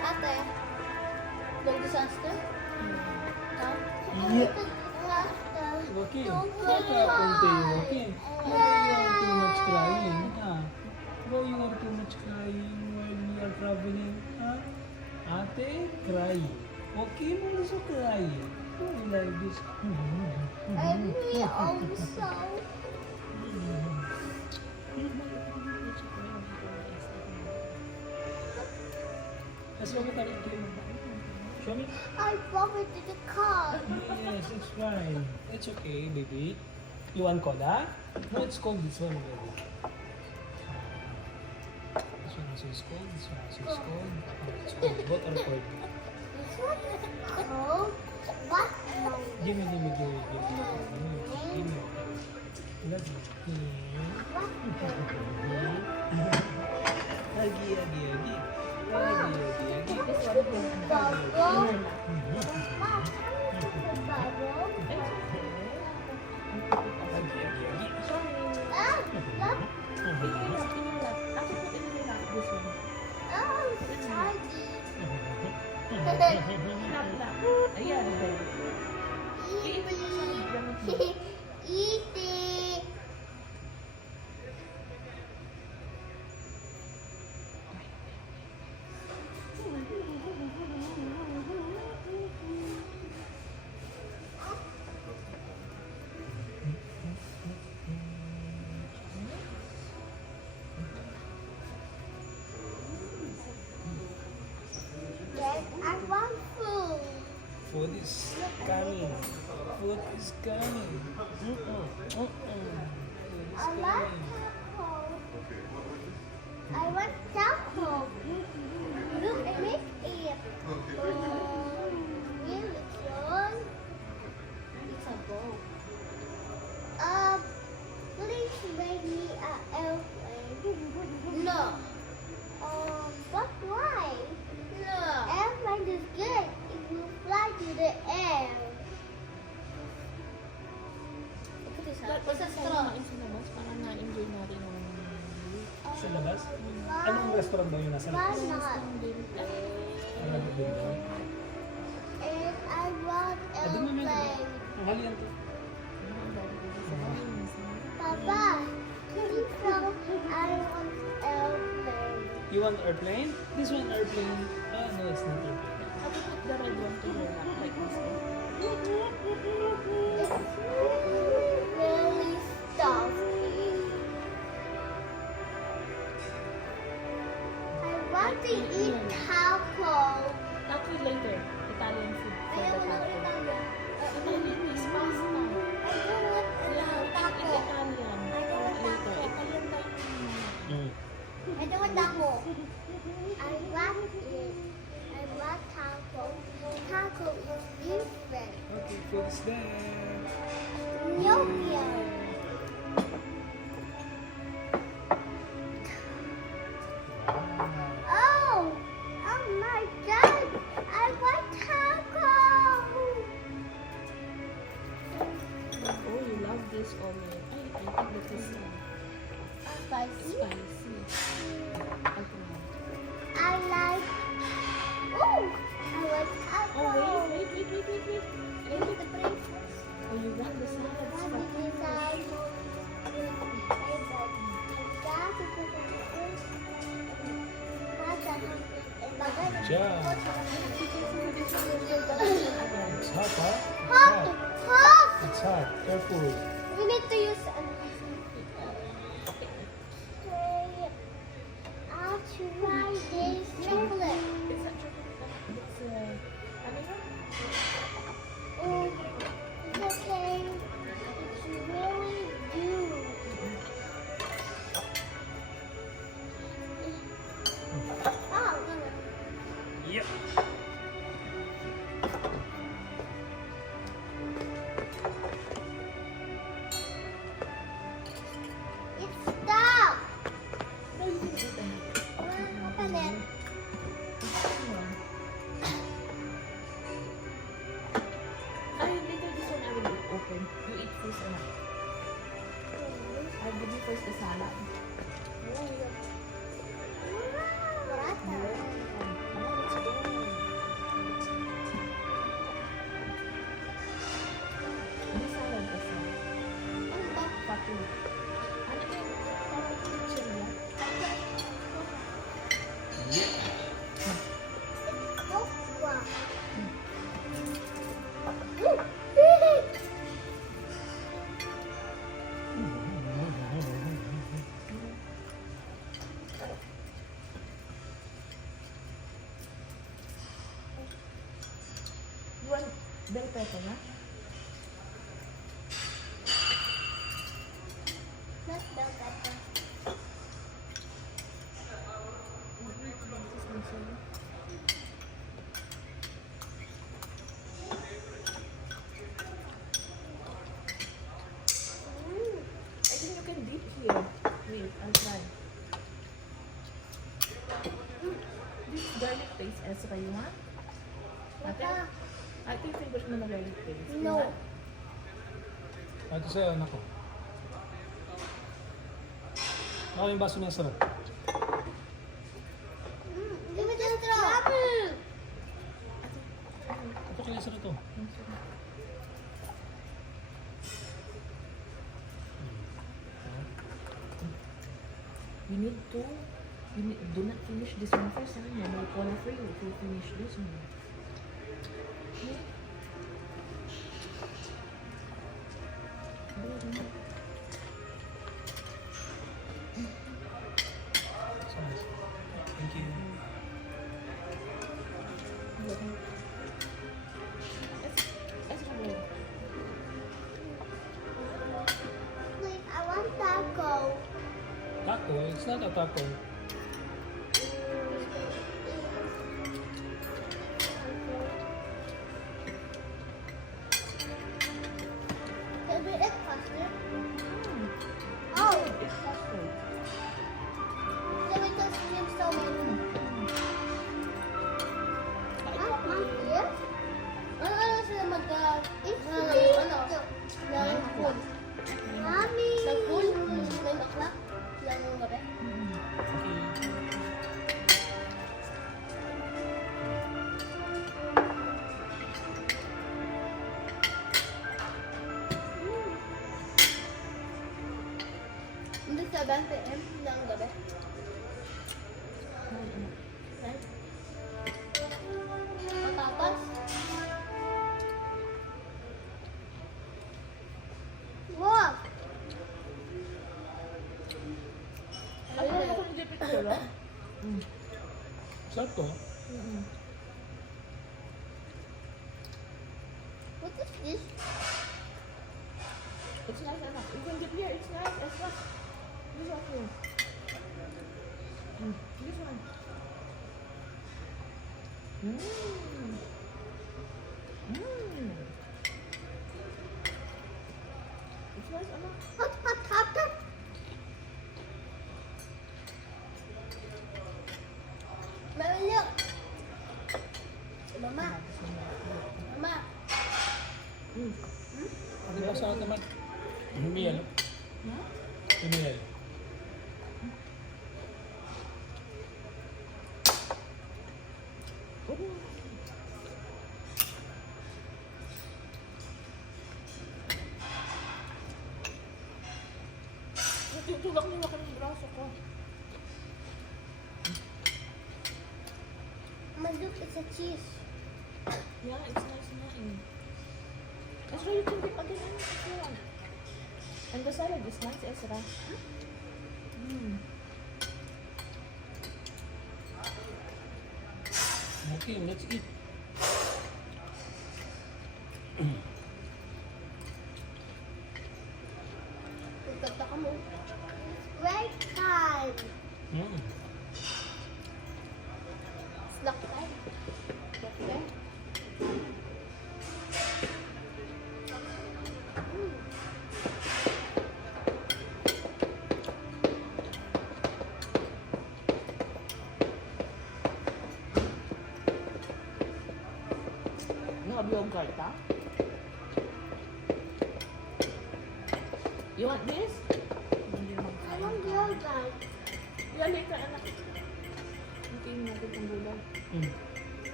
Ate, long disaster? Yeah. Okay. What happened to you? Okay. Why you are too much crying? Huh? Why you are too much crying while we are traveling? Huh? Ate, cry. Okay, mom also cry. Why like this? And me also. Let's look at it again. Show me. I vomited the car. Yes, it's fine. It's okay, baby. You want cola? No, it's cold. This one already. This one also is cold. This one also is cold. Oh, it's cold. Both are cold. This one is cold. What? Give me. Give me. Let's go. Agi. Bubble. Eat it. Yes, I want food. Food is coming. Food is coming. Food is I like coming. taco. I want taco. Look, I make it. Really, John? It's a bowl. Please make me an airplane. No. But why? No. Airplane is good if you fly to the air. Basta straw. Para na-enjoy natin yung Sa labas? Anong restaurant daw yung nasa labas? Why not? Ano ba din daw? And I want Doon mo airplane. Ang halian to. Papa, please tell I want airplane. You want airplane? This one airplane. Ah, no, it's not airplane. How to put the red one to your lap like this? It's really stuffy. I want to eat taco. Taco later. Italian food. For Ayaw the ko ng taco. Italian. Italian is pasta. I don't want Yeah, taco. Italian. I don't want Later. taco. Italian tayo. I don't want taco. I want it. I want taco. Taco is different. Okay, food is there. Yogurt. Wow. Oh my God! I want taco. Oh, you love this omelet. I think that is Spicy. spicy. I like. Oh, I want taco. Oh, wait. I need the breakfast. Oh, you want the salads What from is that? Yeah. It's hot, huh? It's Hot! hot. Hot! It's hot. Careful. We need to use I'll try this chocolate. It's a chocolate. It's ano yun? Oh, it's okay. It's really good. Oh, Yep. it's stuck. Open it. Ay, later this one I will open. You eat first or not? I'll give you first the salad. Burrata. Oh, let's go. Ano yung parang picture niya? Okra. You want bell pepper na? Not bell pepper. I think you can dip here. Wait, I'll try. This garlic paste, Ezra, you want? Ate, yung flavors mo na garlic paste. You No. want? Ito sa'yo, anak ko. Ako yung baso niya sarap. Give me the straw. Ito kaya sarap to. Do not finish this one first, ha? No more color for you if you finish this one. Okay? Thank you. Ezra, go. Please, I want taco. Taco? It's not a taco. Maybe it's custard. Oh, It's custard. so we just give so many. Yes? Ano sila it's sweet. Ng food. Mommy. Ng food? 9 o'clock? Ng gabi? Hindi 7 p.m. ng gabi. Right? Patatas? Wow! Alam mo kung dip it ko, no? Sarap to. What is this? It's nice, anak. You can dip here. It's nice. Ezra. This one here. This one. It's nice, anak. Hot, hot, hot, hot. Meron Mama. Mama. Ano ba sa atin naman? Humiyal. Humiyal. Tutulak niyo ako ng braso ko. Mama, look, it's a cheese. Yeah, it's nice na eh. Ezra, you can dip again if you want. And the salad is nice, Ezra. Okay, let's eat. Magtataka mo. Break time. Snack time. Snack time. You have yogurt, ha? You want this? I want yogurt. Yeah, later, anak. Hintayin natin itong gulay.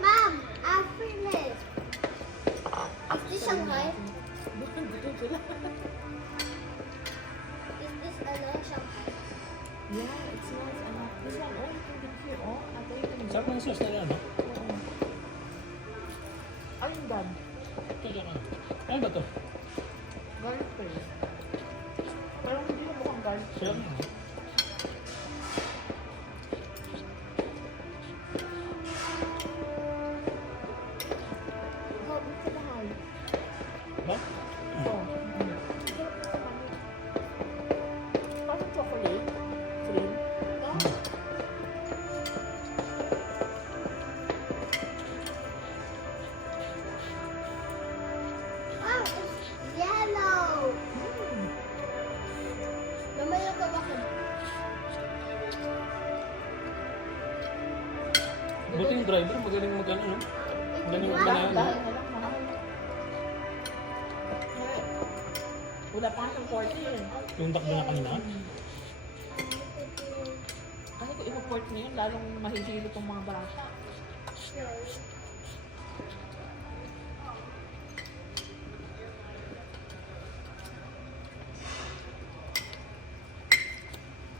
Mom, I finished. Is this a Is this another Shanghai? Yeah, it's nice. This one, oh, you can get here, oh. Ate, you can Sarap ng sauce nila, no? Oo. Ayun, dad. Ito, ito, ano? Ano ba to? Garlic paste. Pero hindi na mukhang garlic paste. Sarap na. Oh, ito mahal. Ba? Oh. Parang chocolate. Cream. No? Oh, it's yellow. Mamaya ka bakit? Buti yung driver, magaling mag-ano, no? Magaling It's mag-ano. yellow. Dahil na lang mahal. Wala pa ng 40 Yung takbo na kanina. Kasi kung i-report niyo yun, lalong mahihilo itong mga bata.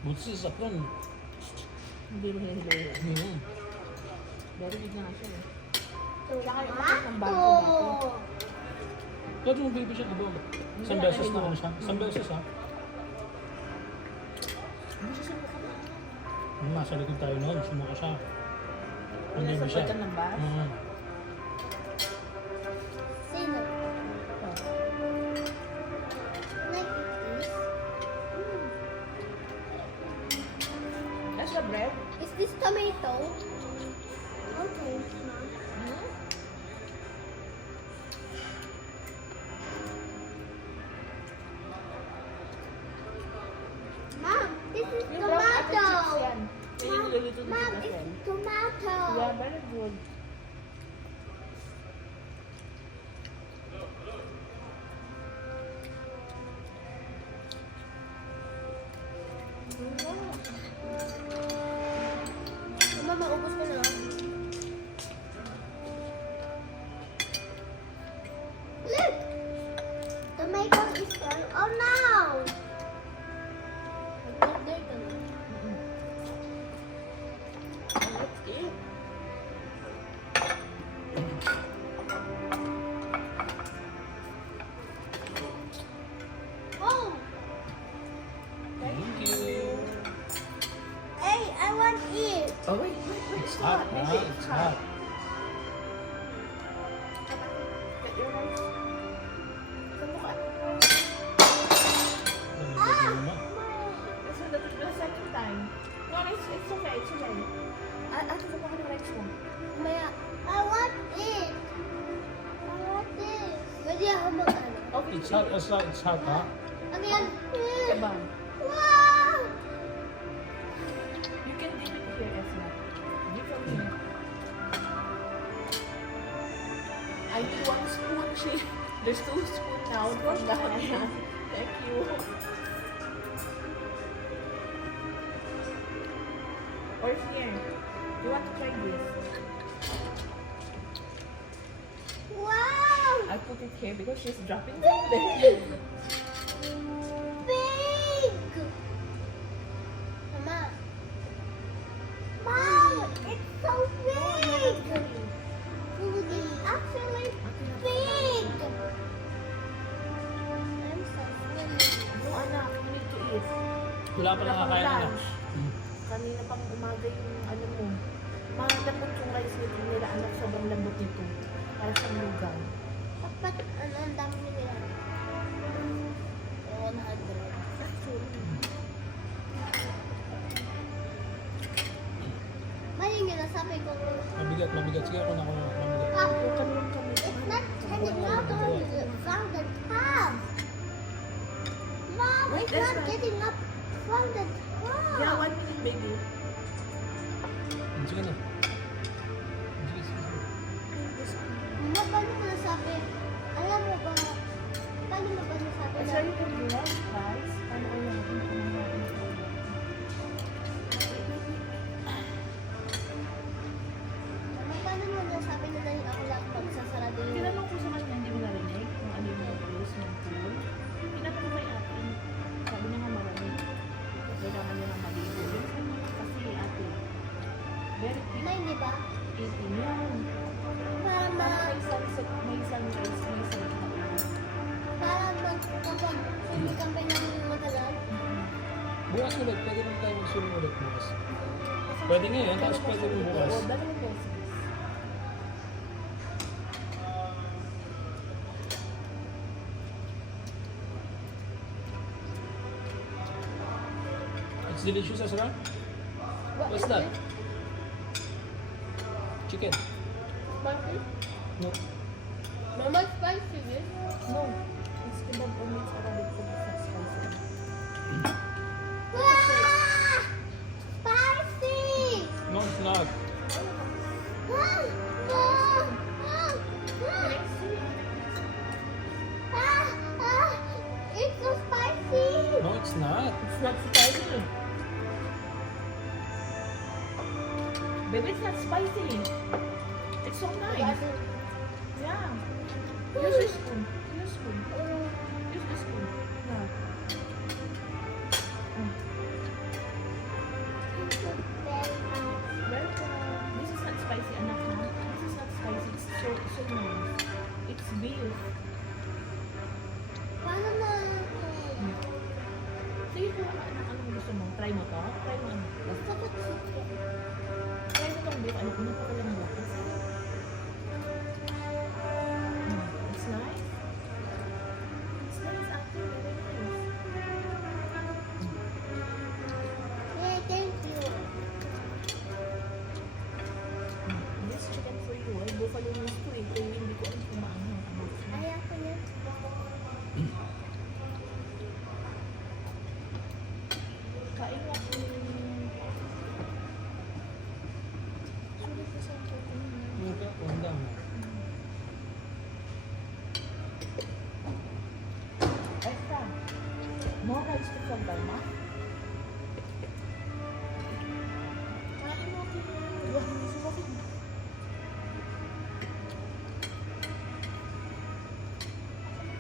Buti sa sapron. Hindi mahihilo. Hmm. Very big na siya eh. Kailangan umakit ng bago dati. Tomato. Bakit yung baby siya, diba? Isang beses na ano siya? Isang beses, ha? Hindi siya sumukat na. Nasa likod tayo noon, sumuka siya. Ang Nasa baby siya. pagkan ng bus. Hmm. Sino? Oh. Like this? That's the bread. Is this tomato? Okay. Hmm? Mom, this is Yung brown apple chips tomato. yan. Yan yung niluluto ni Mom, Tita Fel. it's tomato. Yeah, very good. Mama, ubos ko na. Look! Tomato is done. Oh no! There ka na. Let's eat. Oh! Thank you. Hey, I want it. Oh, wait. It's hot, ha? It's hot. Get your rice. Sumukat. Nalagyan mo. This is the second time. No, it's okay. It's okay. Ate, sumukat yung rice mo. Maya, I want it. I want this. Pwede ako mag-ano. Okay. It's hot, it's hot, ha? Ano yan? Diba? Wow! You can dip it here, Esma. Dip from here. I need 1 spoon. There's 2 spoons now. From the hand. Thank you. Or here. You want to try this? Wow! I put it here because she's dropping down there. Big! Mama. Mom, it's so big! It's actually big! I'm so skinny. No, anak. You need to eat. Wala pa lang kakain na. Lunch. Kanina pang umaga yung ano mo. Malambot yung rice nila, anak. Sobrang lambot nito. Para sa lugaw. Dapat, ano, ang dami nila. 100. Mali nga nasabi ko. Mabigat, mabigat. Sige ako na ako. Mabigat. Ah, Kami. it's not getting out on from the top. Mom, Wait, it's that's not right. getting up from the top. Yeah, 1 minute, baby. Sige na. Sige, sige. Mama, paano mo nasabi? Alam mo ba, paano mo ba nasabi That's na? why you can do that, guys. Paano kayo natin kumain? Mama, paano mo nasabi na ako lang magsasarado yung... Tinanong ko sa kanya, hindi mo narinig kung ano yung mga rules ng pool. May, di ba? 18 yan. Para May sunset, may sunrise, may sunset. kapag hindi kami ng matagal. Bukas ulit, pwede rin tayo mag-swimming ulit bukas. Pwede ngayon, tapos pwede rin bukas. Oo, dalawang beses. It's delicious as well. What's that? Chicken. Spicy? No. Mama, spicy this? No, it's kebab only it's Arabic food, it's not spicy. Ah! Spicy! No, it's not. Ah! No! Ah! Ah! Ah! It's so spicy! No, it's not. It's not spicy. Baby, it's not spicy. It's so nice. Yeah. Use your spoon. Use your spoon. Use the spoon. Yeah. Welcome. This is not spicy enough, no? This is not spicy. It's so nice. It's beef. Paano na? Sige kung ano gusto mo. Try mo to. Try mo ano. Gusto ko chicken. Try mo tong beef. Ano ko lang mo. It's nice. It's nice actually. Very nice. Yeah, thank you. This chicken for you. Ay, buffalo wings ko eh. Kaya hindi ko alam kung maanghang. Ayaw ko na. Kain lang. Sulit ko sa akin. Mura, wala mo. Extra. More rice to from Dalma. Kain mo ako. Wah, gusto ko.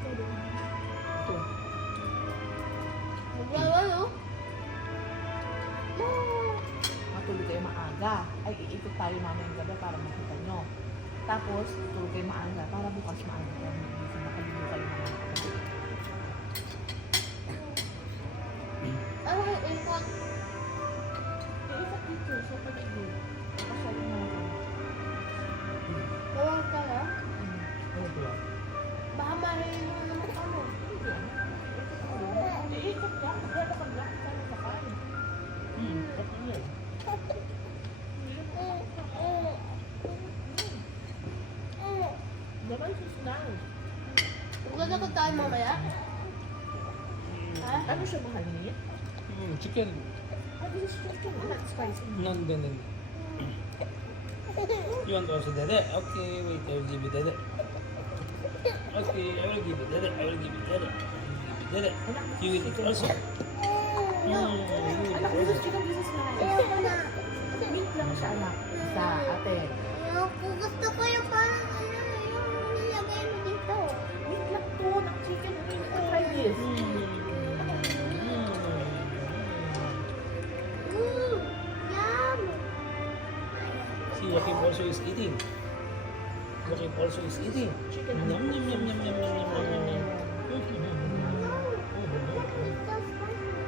Ito. Wala, no? Matulog kayo maaga. Ay, iikot tayo mamayang gabi para makita nyo. Tapos, tulog kayo maaga para bukas maaga kayo. Hindi makaligo kayo ng mga gabi. Ano yung ikot? Iikot dito sa paligid. Pasal mo lang kayo. Bawang ka na? Ano ba? Baka mahihin mo naman ano. Iikot lang. Kaya kapag lang, sana kakain. Kapag yan. The rice is nice. Maganda ko tayo mamaya. Ha? Ano siya mahal niya? Chicken. Ah, this is chicken. Not spicy. None ganun. You want also dede? Okay, wait, I will give you dede. Okay, I will give you dede. I will give you dede. Dede. You will eat also. You will eat Anak, this is also. chicken. This is nice. Ayoko na. Meat lang siya, anak. Isa, ate. Ayoko. Gusto ko yung parang ano, yung nilagay mo dito. Meat lang to ng chicken. I mean, try this. Yum! See, Joachim also is eating. Joachim also is eating. Chicken. Yum, yum, yum, yum, yum, yum, yum, yum, yum.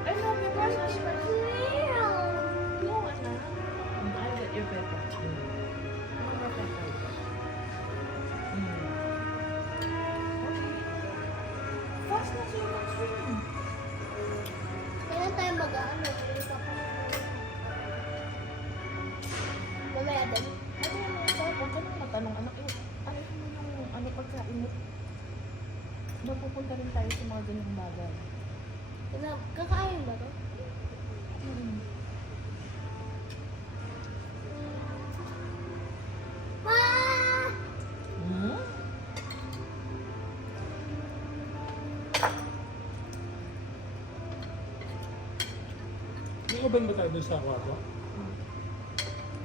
I love your rice is spicy. Real. No, anak. I like your pepper. I love pepper. Okay. Fast na siya mag-swim. Kailan tayo mag-ano? Mamaya din. Ano yung mga tao? Huwag ka nang matanong, anak. Ano yung ano pagkain mo? Mapupunta rin tayo sa mga ganyung bagay. Kakain ba to? Ah! Hmm? May oven ba tayo doon sa kwarto?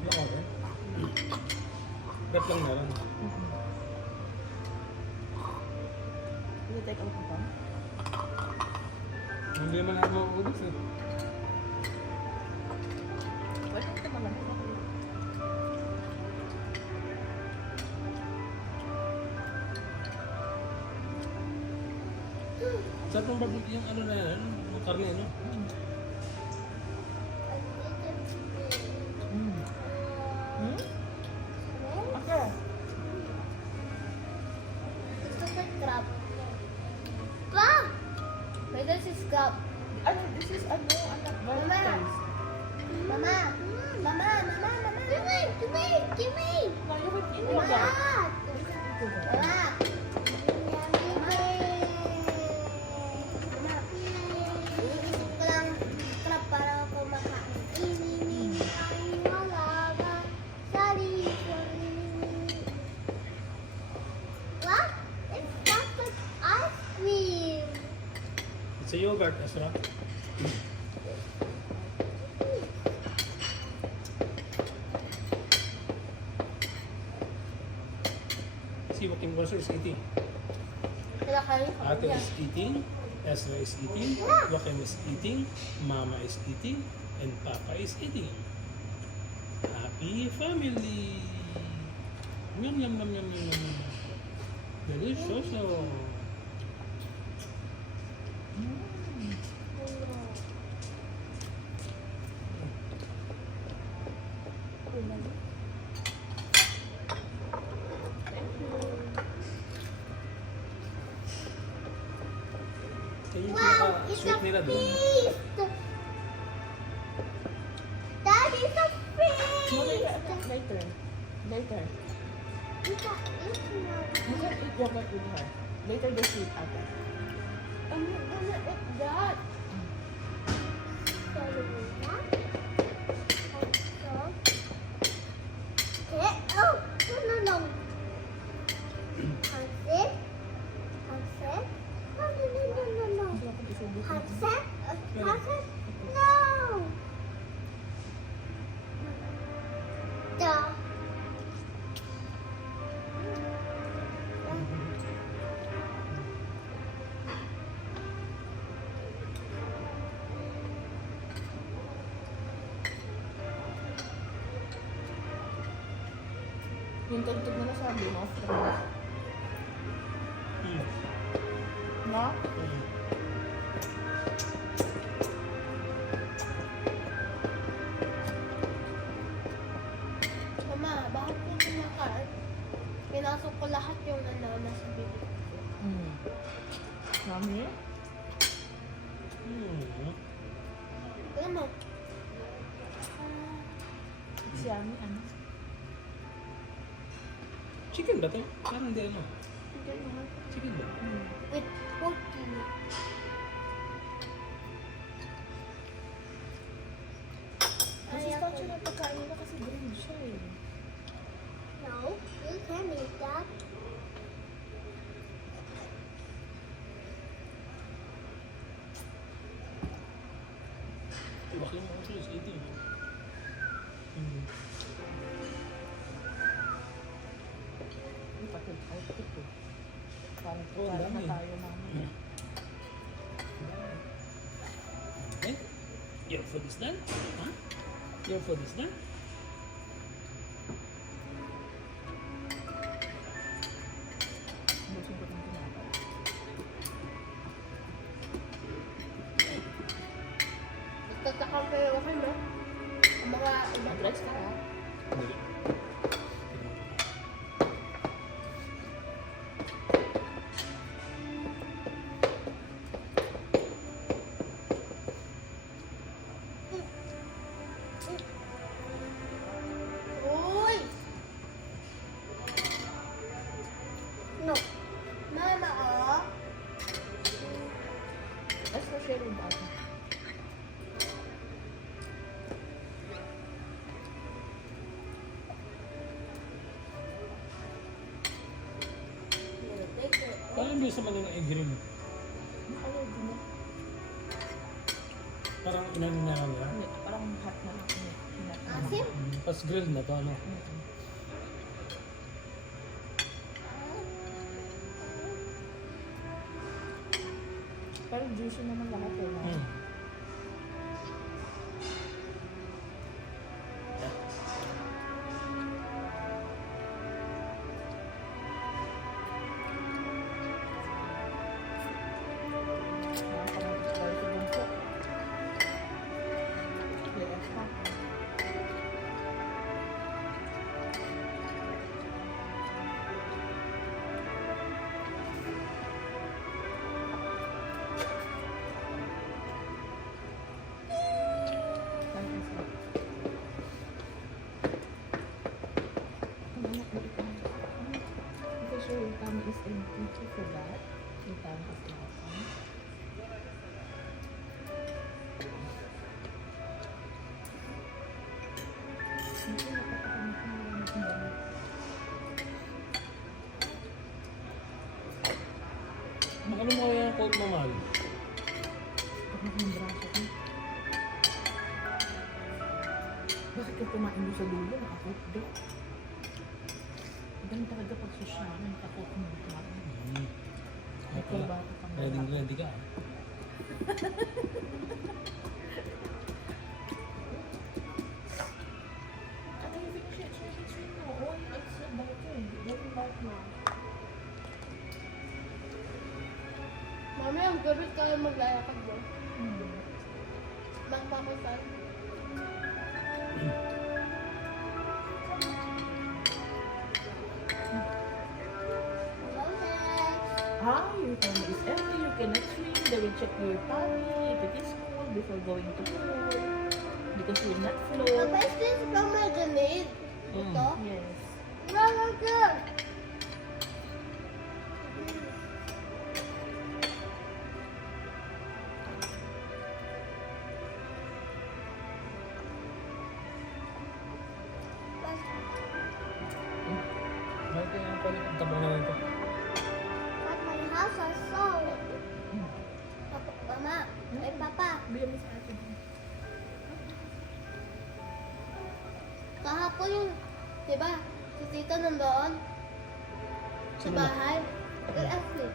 May oven? Bet lang meron. Will you take out the pan? Hindi naman ako maubos eh. Pwede ka naman. Sarap ng barbecue yung ano na yan, yung karne, no? Mm. Hmm? Okay. Gusto ko crab. Pa! May this is crab. Ano, this is ano, anak, Mama. rice. Mama! Mama! Mama! Give me! Give me! Give me! Kaya mo, ini Mama! ba? Mama! Iisip ko lang crab para ako makain. Ini ay wala ka sarili. What? It's chocolate ice cream. It's a yogurt, Asra. See what Timberser is eating. Kaya kayo Ate is eating, Ezra is eating, Joachim is eating, Mama is eating, and Papa is eating. Happy family! Yum yum yum yum yum yum. Delicious! Kaya yung Wow, it's a sweet nila doon. feast! That is a feast! Later. Later. You can eat now. You can eat yogurt with her. Later the sweet ate. I'm not gonna eat that. So, that. Also. Okay. Oh, no, no, no. Hanset. Hanset. No, no, no, no, no, no. Hindi ako distribution. Hanset. Hanset. No. Duh. Yung tugtog na nasabi mo, friends. Hmm. No? Hmm. Mama, bakit mo kumakain? Pinasok ko lahat yung nasa bibig. Mm. Mami? Hmm. Alam mo, Si Ami, ano? Chicken ba to? Parang hindi ano. hindi naman. Chicken ba? Mm. With protein. Kasi statue ng pagkain mo kasi green siya eh. No, you can eat that. Joachim also is eating. Hmm. Hindi pa ito, outfit eh. Parang Oh, parang dami. na tayo mami. Okay. Your food is done? Huh? Your food is done? Busin ko ng tinapay. Nagtataka kayo ako, no? Ang mga ibang Nag-rice ka ha? Hindi. Uy! No. Mama, oh. Let's go share with ate. Take it. Parang bisa man yung egg rin. Ayaw din mo. Parang inano na lang nila. Hindi, parang hot na lang. Hinat na lang. Asim? Tapos grilled na to, ano? Mm-mm. Pero juicy naman lahat eh. No? Hmm. forgot. Yung time is last time. Hindi ko napapakalit na lang yung damit. Ano mo kaya ang coat mo, Mal? Pagkat yung braso ko. Bakit ka kumain doon sa dulo? Nakapot-dok. Ganun talaga pag sosyal, nakapot mo kumain. May kalbata kang Ready ka. Ano yung finish it mo? Oh, it's about it. Don't about now. Mami, ang gabi tayo maglalakad mo. Hmm. Magpapasan. Hello, Sex. Hi, your tummy is empty, you cannot swim. They will check your tummy if it is full before going to pool. Because you will not float. Papa, is this from my grenade? Ito? Yes. Good. Bakit kaya ang palit ang tabang na ito? But my house are sold. Papa, Mama, ay Papa, Bigyan mo sa atin. kahapon yung, diba, si Tito nandoon sa Sino? bahay. Nag-ask me.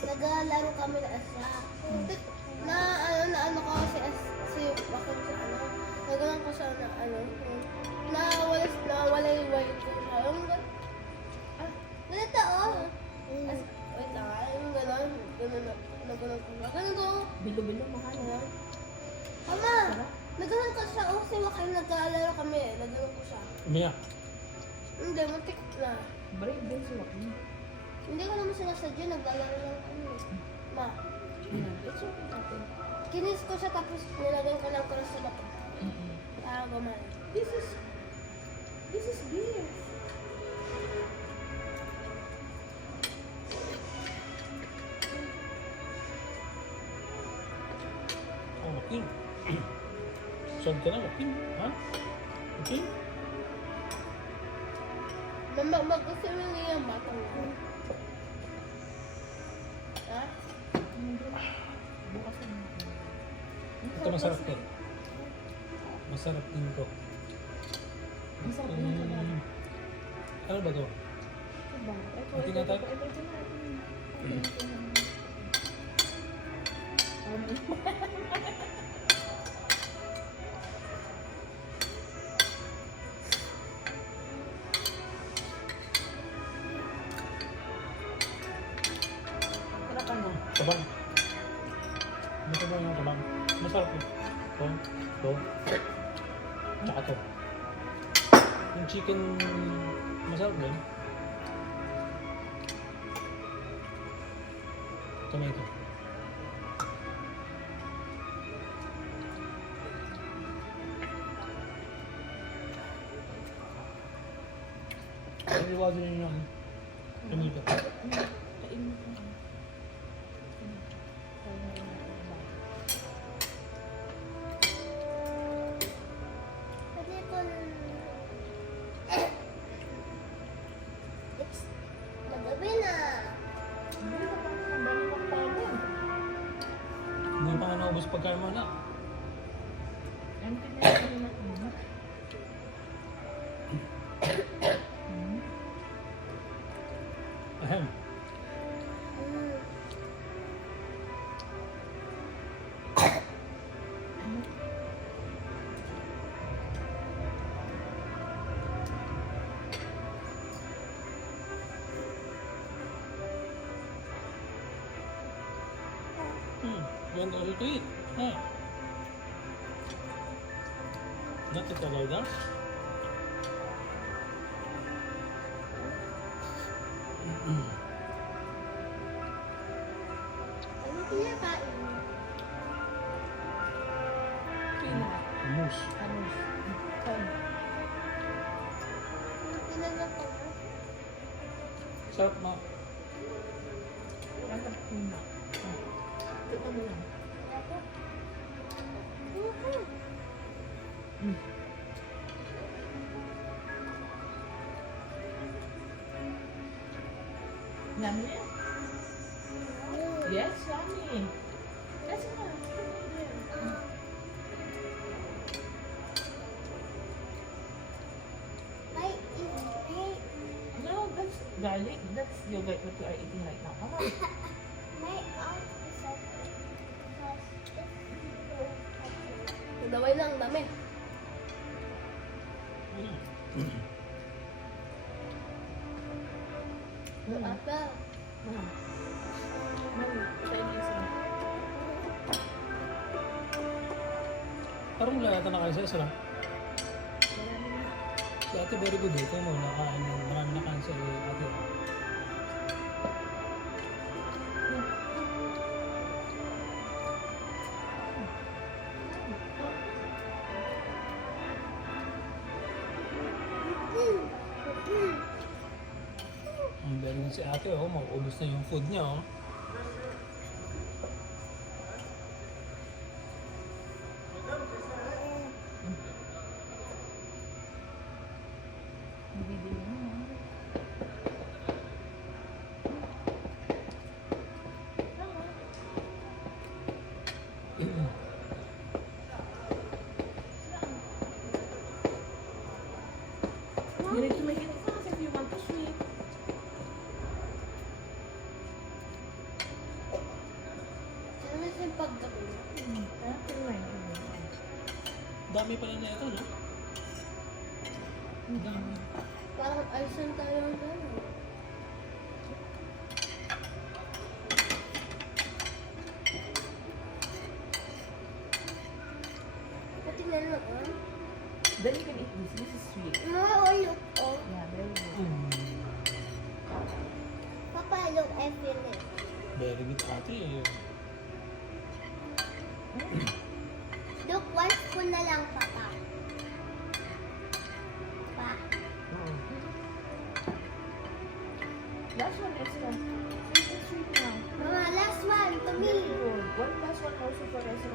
Naglalaro kami na asa. Na ano ko si ako sa ano. Nagawin ko siya na ano. Nawala yung white ko siya. Yung ganito oh. Wait lang ah. Yung gano'n. Nagawin ko siya. Ganun ko. Bilo-bilo, mahal. Ayan. Mama! Nagawin ko siya. Oh, kasi naglalaro kami eh. Nagawin ko siya. Umiyak. Hindi, matik na. Brave din si Joaquin. Hindi ko naman sinasadya. Naglalaro lang kami. Ma. It's okay natin. Kinis ko siya tapos nilagay ko lang cross sa bato. Para gumana. This is beer. Oh, Joaquin. Saan ka na, Joaquin? Ha? Joaquin? Gusto mo niya yung batang yan. Ha? Bukas na. Ito masarap din. Masarap din to. Masarap din ito na. Ano ba to? Diba? Ito nga tayo? Ito na. Sarap ano? Tabang. Ano ba yung tabang? Masarap yun. To. Tsaka to. Yung chicken, masarap yun. Tomato. Ang iwasan nyo yung tomato. Kainin mo ito. Kasi kung... It's magabi na. Hindi ka pa balik ang pagod. Hindi pa nga naubos pagkain mo na. Empty na yun. Ahem. Mm. You want also to eat? Huh? Not to follow that. Ano pinakain? Peanut. Mousse. Ano? Corn. Ano Sarap mo. Ang sarap muna. Ito mo lang. Yummy? Yes, yummy. That's enough. No, that's garlic. That's yogurt what you are eating right now. Come on. Daway lang, dami. Apa? Parang wala yata na kayo sa isa lang. Si ate very good eh. Ito mo, nakain mo. Marami na kain sa ate. Ang very good si ate, oh. Mag-ubos na yung food niya, oh. You need to make it fast if you want to sweet. Dami pala na ito, no? Ang dami. Parang aysan tayo ng gano'n. Pati na lang, ah. Then you can eat this. This is sweet. Look, oh. Yeah, very good. Papa, look, I feel it. Very good ate, eh. Look, 1 spoon na lang, Papa. Pa. Last one extra. Sweet and sweet now. Mama, last one, to me. Very good. One last one also for extra.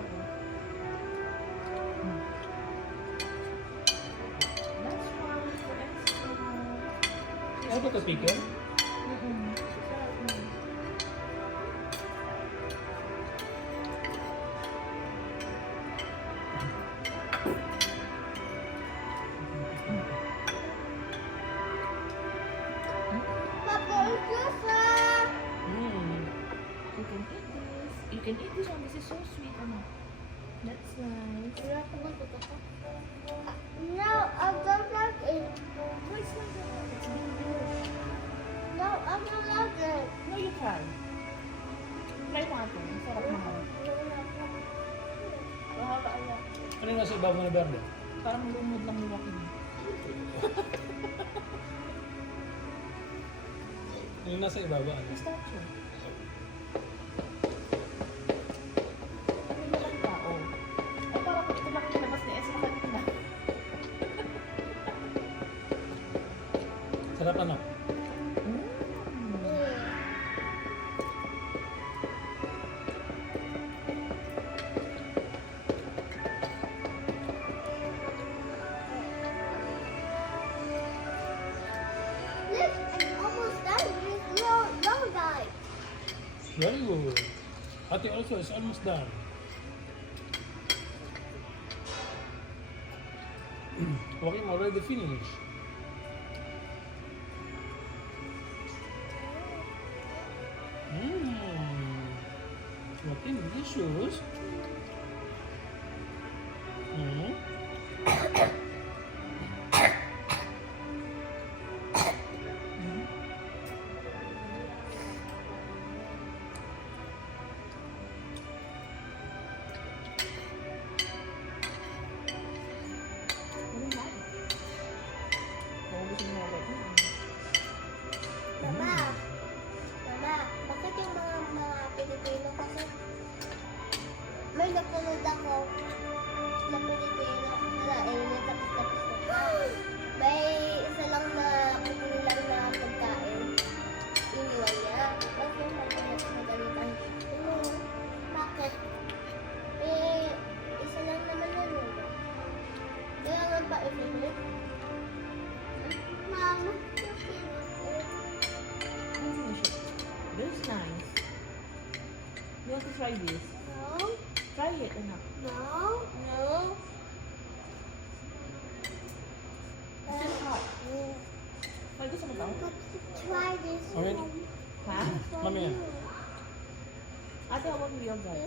Last one for extra. Ano ba ito, pickle? Sarap na. Papa, it's just You can eat this. You can eat this one. This is so sweet, Anna. That's nice. No, I don't like it. No, it's not that. It's being good. No, I don't like it. No, you try. Try mo ito. Ang sarap naman. Nakakaayak. Ano yung nasa ibabaw na berde? Parang lumod lang yung akin. Ano yung nasa ibabaw? Ano? Pistachio. Ano yung lang tao? Ay, parang ito lang yung labas ni Esma kanina. Sarap ano? Look, I'm almost done with your guy. Very good. Ate also is almost done. Joaquin already finished. Joaquin, delicious. Ano na? Naubusin mo agad. Mama, bakit yung mga Pilipino kasi may napanood ako na Pilipino na tapos na. May isa lang na pipili lang na pagkain. Iniwan niya. Tapos yung magalitan. Bakit? Eh, isa lang naman yan. Kaya nga pa ipili. Mama, This is nice. You want to try this? no, Try it, anak. no, no. It's hot. May gusto mo ito? Try this Already? one. Ha? Mami yan. Ate, hawak mo yogurt.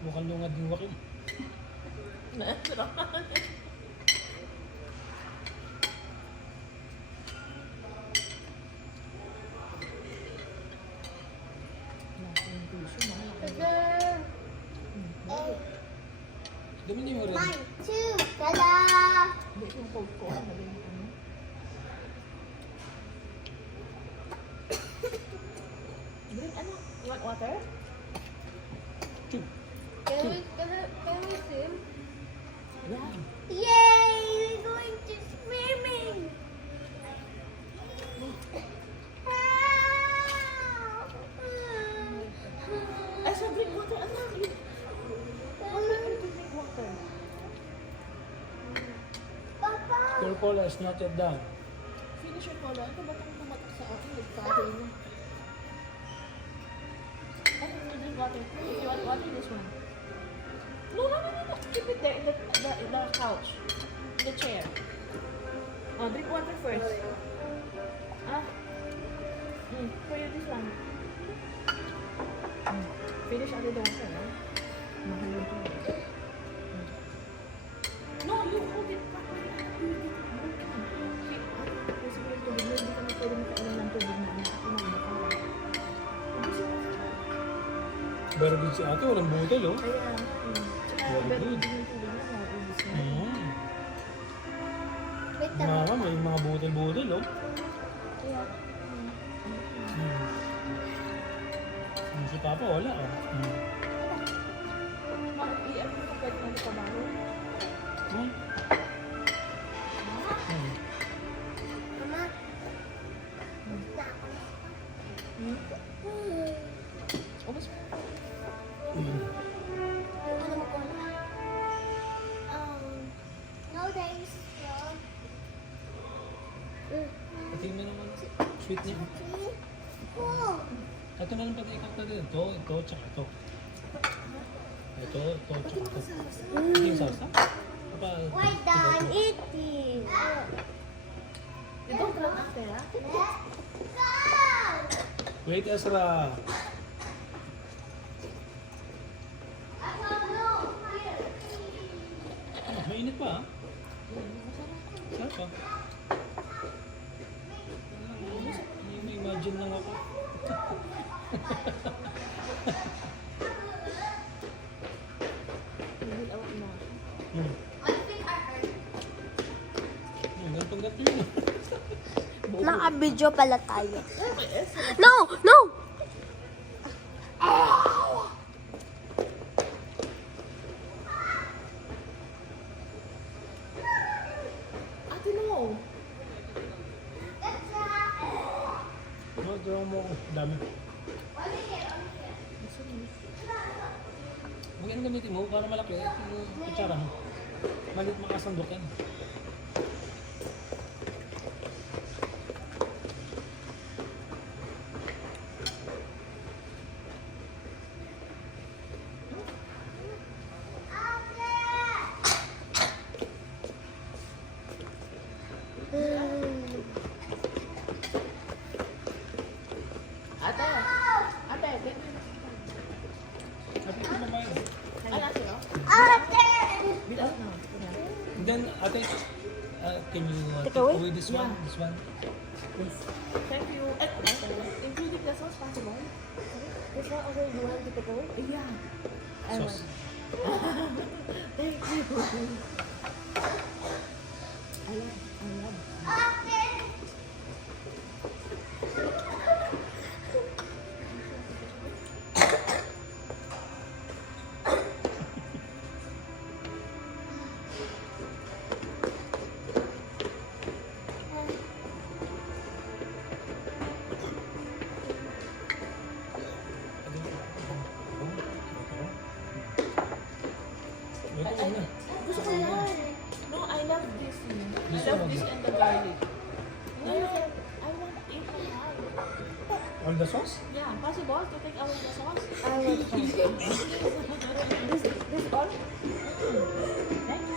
Mukhang lungad-luwak yun. Dumi niyo yung rin. 1, 2, tada! Hindi yung cold ko. Ano ba yung ano? Drink ano? You want water? Chew. Can we swim? Yeah. Yay! We're going to swimming! I said drink water. Anak, you... Drink water. Papa! Your cola is not yet done. Finish your cola. Ito ba itong tumatak sa akin? Nagkakain na. Ano yung drink water? If you want water, this one. No. Keep it there in the couch. In the chair. Oh, drink water first. Ah. For you, this one. Finish other the water, huh? No, you hold it properly. Kasi yung tubig mo, hindi kami pwede makainom ng tubig na anak ako ng bakawan. Pero din si ate, walang budal oh. Kaya, tsaka Very pero good. hindi yung tubig na mauubos na. Wait lang. Mama, may mga budal-budal oh. Kaya, Si Papa wala oh. i-ano mo pwede na trabaho? Mama. Ubus mo. Ano mo ko na? No thanks. Ito mo naman. Sweet niya. Oh. Ito na lang pati ikot na din. Ito, tsaka ito. Ito, tsaka ito. Ito yung salsa? Papa, We're done eating. You don't run after, ha? Let's go. Wait, Ezra. Mainit pa ah. Sarap pa. Imagine lang ako. Awak na. Ganitong gato yun. Naka-video pala tayo. No! No! Ate, no! Draw mo. Dami. Huwag yan gamitin mo para malaki. Yung kutsara mo. Malit makasandok yan. Ate! Ate, get me. Ate, ito na ba yun? Ay, ate, no? Ate! Without now. Yeah. And then, ate, can you Take take away? away this one? Yeah. This one? Thank you. Including the sauce possible? This one also you want to take away? Yeah. I Sauce. want. Thank you. I love. Ate! Ito na. Gusto ko yan. No, I love this. This I love one. this and the garlic. No, I want it alive. All the sauce? Yeah, possible to take away the sauce. I want that. This all? Thank you.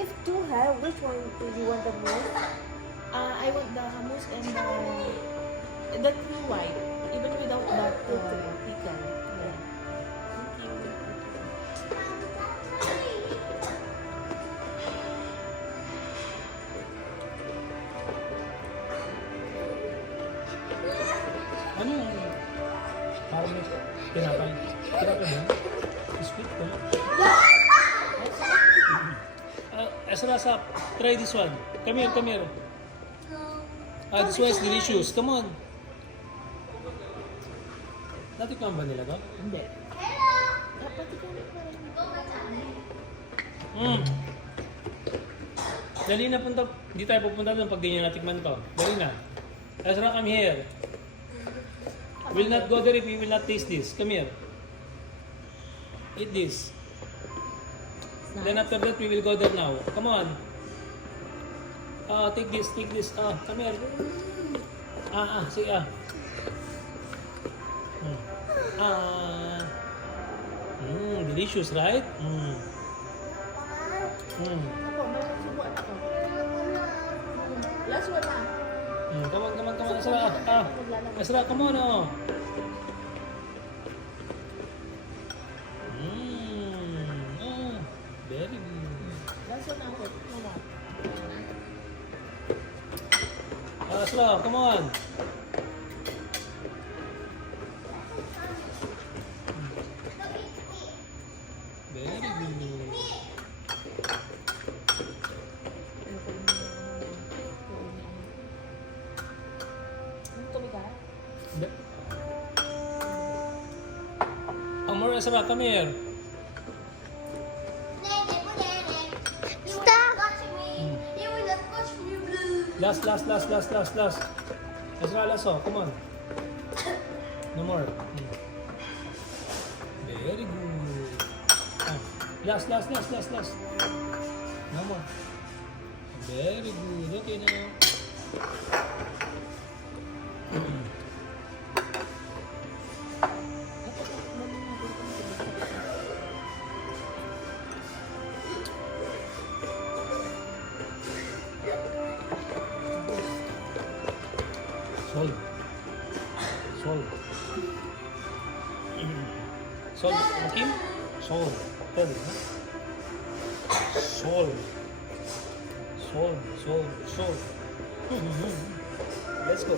If two have, which one do you want the most? I want the hummus and the cream white, even without that pickle. Yeah. Thank you. Ano yung parang may tinapay? Tinapay mo? Sweet ba? Ezra, Sap, try this one. Come here, come here. This one is delicious. Come on. Natikman ba nila to? Hindi. Dapat ikaw na Mm. Dali na punta. Hindi tayo pupunta doon pag di nyo natikman to. Dali na. Ezra, come here. Will not go there if we will not taste this. Come here. Eat this. Then after that, we will go there now. Come on. Take this, take this. Come here. Sige, delicious, right? Ako, may subuan ako. Last one na. Come on, come on, come on. Ezra, Ezra, come on, very good. Last one na ako. Wala. Ezra, come on. Very good. Hindi. More, Ezra, come here. Stop! Last. Ezra, last, come on. No more. Very good. Last. No more. Very good. Okay now. Sol, Hakim? Sol. Tell me, huh? Sol. Let's go.